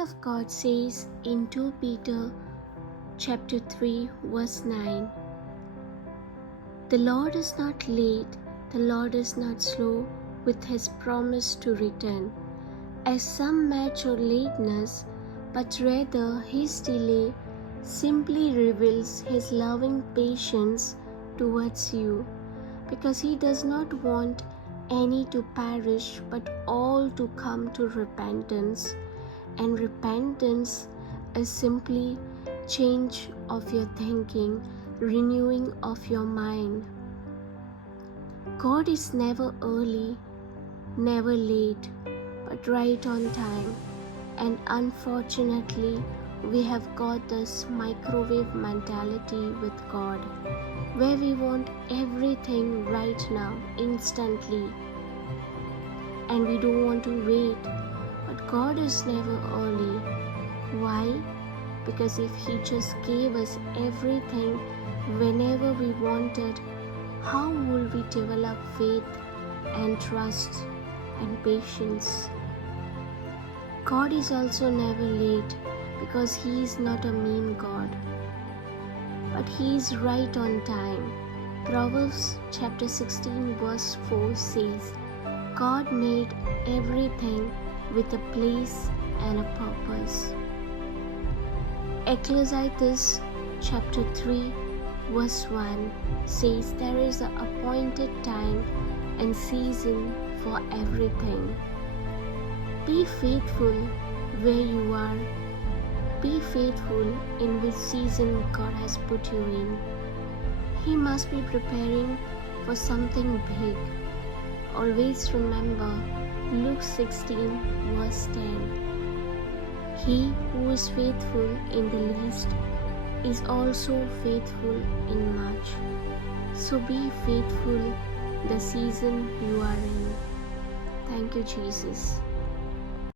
of God says in 2 Peter chapter 3 verse 9, "The Lord is not late, the Lord is not slow with his promise to return, as some measure lateness, but rather his delay simply reveals his loving patience towards you, because he does not want any to perish but all to come to repentance." And repentance is simply change of your thinking, renewing of your mind. God is never early, never late, but right on time. And unfortunately, we have got this microwave mentality with God, where we want everything right now, instantly. And we don't want to wait. But God is never early. Why? Because if He just gave us everything whenever we wanted, how will we develop faith and trust and patience? God is also never late, because He is not a mean God, but He is right on time. Proverbs chapter 16 verse 4 says, "God made everything with a place and a purpose." Ecclesiastes chapter 3 verse 1 says, "There is an appointed time and season for everything." Be faithful where you are. Be faithful in which season God has put you in. He must be preparing for something big. Always remember Luke 16 verse 10. "He who is faithful in the least is also faithful in much." So be faithful the season you are in. Thank you, Jesus.